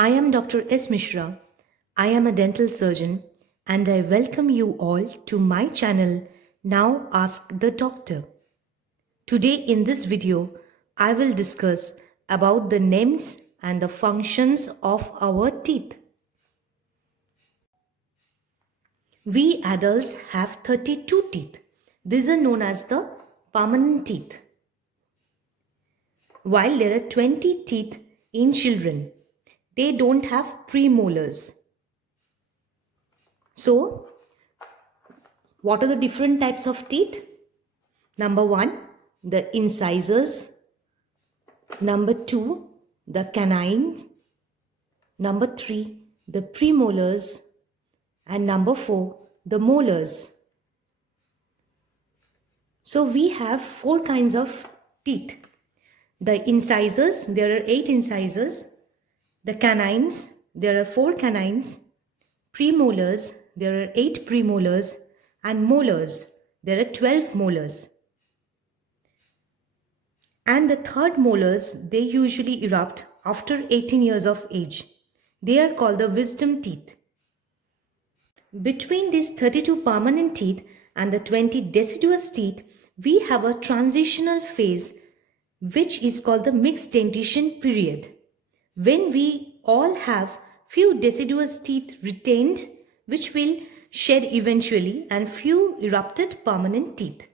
I am Dr. S. Mishra. I am a dental surgeon and I welcome you all to my channel Now Ask the Doctor. Today in this video, I will discuss about the names and the functions of our teeth. We adults have 32 teeth. These are known as the permanent teeth. While there are 20 teeth in children, they don't have premolars. So, what are the different types of teeth? Number 1, the incisors. Number 2, the canines. Number 3, the premolars. And number 4, the molars. So we have 4 kinds of teeth. The incisors, there are 8 incisors. The canines, there are 4 canines. Premolars, there are 8 premolars. And molars, there are 12 molars. And the third molars, they usually erupt after 18 years of age. They are called the wisdom teeth. Between these 32 permanent teeth and the 20 deciduous teeth, we have a transitional phase which is called the mixed dentition period. When we all have few deciduous teeth retained, which will shed eventually, and few erupted permanent teeth.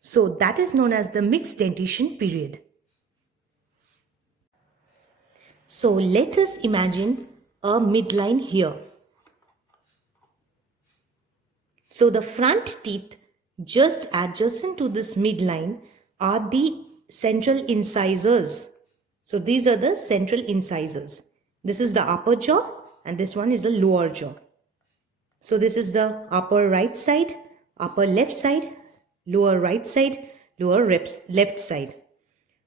So that is known as the mixed dentition period. So let us imagine a midline here. So the front teeth just adjacent to this midline are the central incisors. So these are the central incisors. This is the upper jaw and this one is the lower jaw. So this is the upper right side, upper left side, lower right side, lower left side.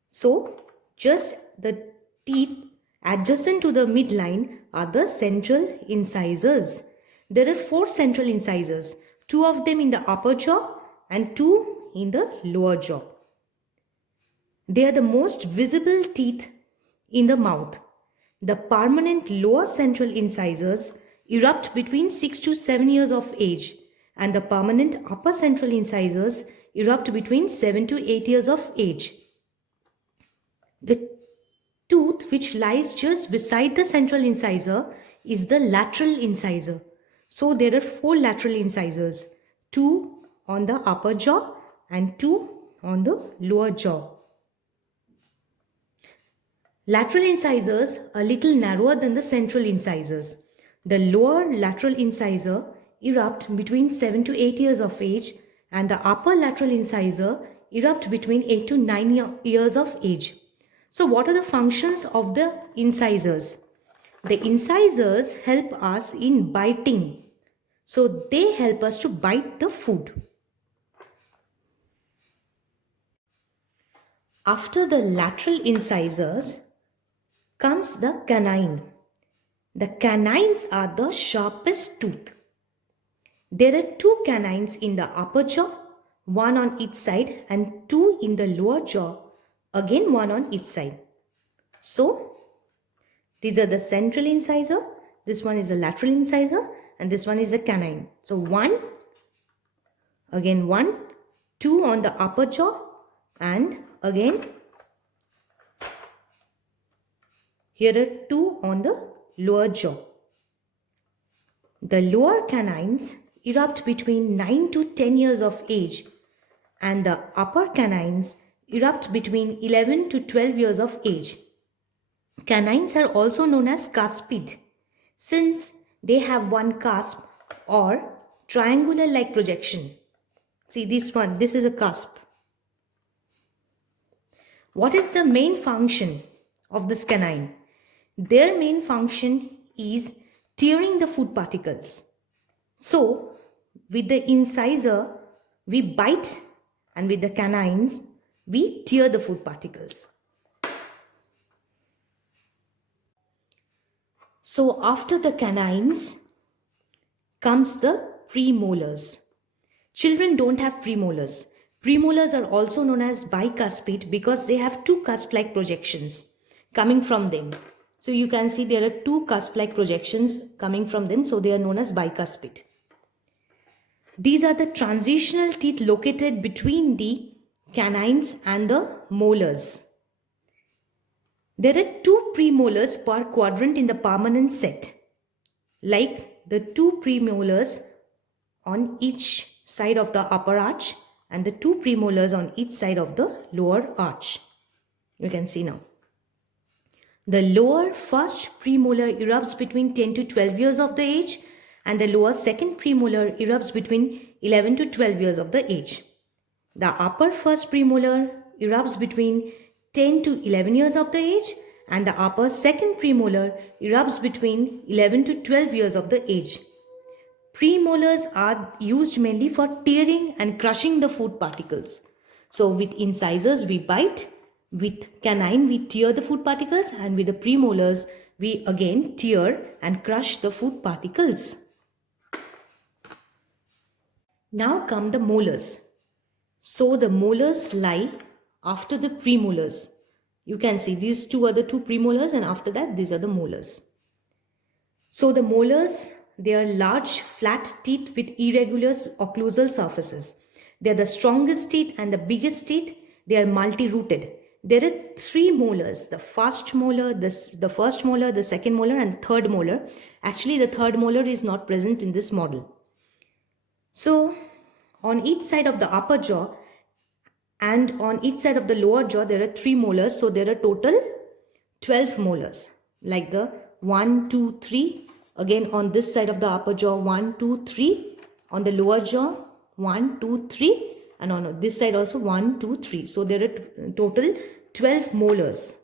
So just the teeth adjacent to the midline are the central incisors. There are 4 central incisors, 2 of them in the upper jaw and 2 in the lower jaw. They are the most visible teeth in the mouth. The permanent lower central incisors erupt between 6 to 7 years of age, and the permanent upper central incisors erupt between 7 to 8 years of age. The tooth which lies just beside the central incisor is the lateral incisor. So there are 4 lateral incisors, 2 on the upper jaw and 2 on the lower jaw. Lateral incisors are a little narrower than the central incisors. The lower lateral incisor erupt between 7 to 8 years of age, and the upper lateral incisor erupt between 8 to 9 years of age. So what are the functions of the incisors? The incisors help us in biting. So they help us to bite the food. After the lateral incisors comes the canine. The canines are the sharpest tooth. There are 2 canines in the upper jaw, 1 on each side, and 2 in the lower jaw, again 1 on each side. So these are the central incisor, this one is the lateral incisor, and this one is the canine. So 1, again 1, 2 on the upper jaw, and again here are 2 on the lower jaw. The lower canines erupt between 9 to 10 years of age, and the upper canines erupt between 11 to 12 years of age. Canines are also known as cuspid, since they have one cusp or triangular like projection. See this one, this is a cusp. What is the main function of this canine? Their main function is tearing the food particles. So with the incisor we bite, and with the canines we tear the food particles. So after the canines comes the premolars. Children don't have premolars. Premolars are also known as bicuspid because they have 2 cusp-like projections coming from them. So you can see there are two cusp-like projections coming from them, so they are known as bicuspid. These are the transitional teeth located between the canines and the molars. There are two premolars per quadrant in the permanent set, like the two premolars on each side of the upper arch and the two premolars on each side of the lower arch. You can see now. The lower first premolar erupts between 10 to 12 years of the age, and the lower second premolar erupts between 11 to 12 years of the age. The upper first premolar erupts between 10 to 11 years of the age, and the upper second premolar erupts between 11 to 12 years of the age. Premolars are used mainly for tearing and crushing the food particles. So with incisors we bite, with canine we tear the food particles, and with the premolars we again tear and crush the food particles. Now come the molars. So the molars lie after the premolars. You can see these two are the two premolars, and after that these are the molars. So the molars, they are large flat teeth with irregular occlusal surfaces. They are the strongest teeth and the biggest teeth. They are multi-rooted. There are three molars, the first molar, the second molar, and the third molar. Actually, the third molar is not present in this model. So on each side of the upper jaw and on each side of the lower jaw, there are three molars. So there are total 12 molars, like the 1, 2, 3. Again on this side of the upper jaw, 1, 2, 3. On the lower jaw, 1, 2, 3. And on this side also 1, 2, 3. So there are total 12 molars.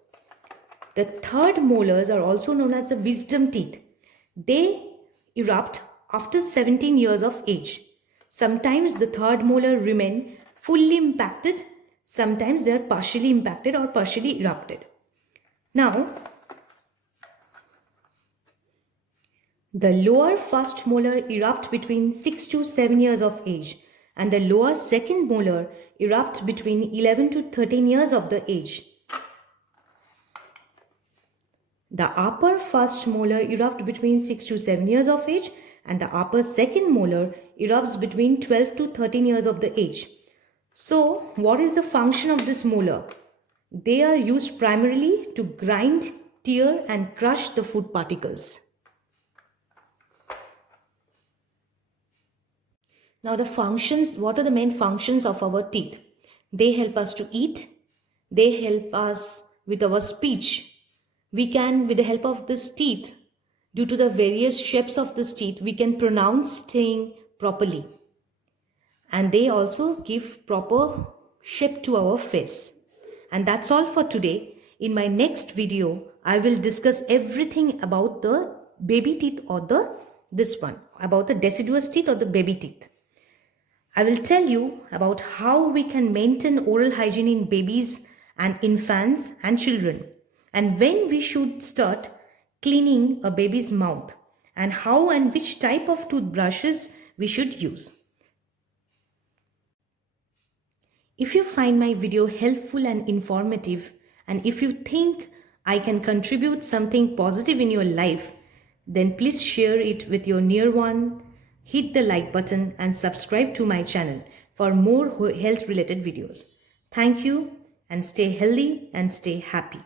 The third molars are also known as the wisdom teeth. They erupt after 17 years of age. Sometimes the third molar remain fully impacted. Sometimes they are partially impacted or partially erupted. Now, the lower first molar erupt between 6 to 7 years of age, and the lower second molar erupt between 11 to 13 years of the age. The upper first molar erupt between 6 to 7 years of age, and the upper second molar erupts between 12 to 13 years of the age. So, what is the function of this molar? They are used primarily to grind, tear, and crush the food particles. Now the functions, what are the main functions of our teeth? They help us to eat. They help us with our speech. We can, with the help of these teeth, due to the various shapes of these teeth, we can pronounce things properly. And they also give proper shape to our face. And that's all for today. In my next video, I will discuss everything about the baby teeth or about the deciduous teeth or the baby teeth. I will tell you about how we can maintain oral hygiene in babies and infants and children, and when we should start cleaning a baby's mouth, and how and which type of toothbrushes we should use. If you find my video helpful and informative, and if you think I can contribute something positive in your life, then please share it with your near one. Hit the like button and subscribe to my channel for more health related videos. Thank you, and stay healthy and stay happy.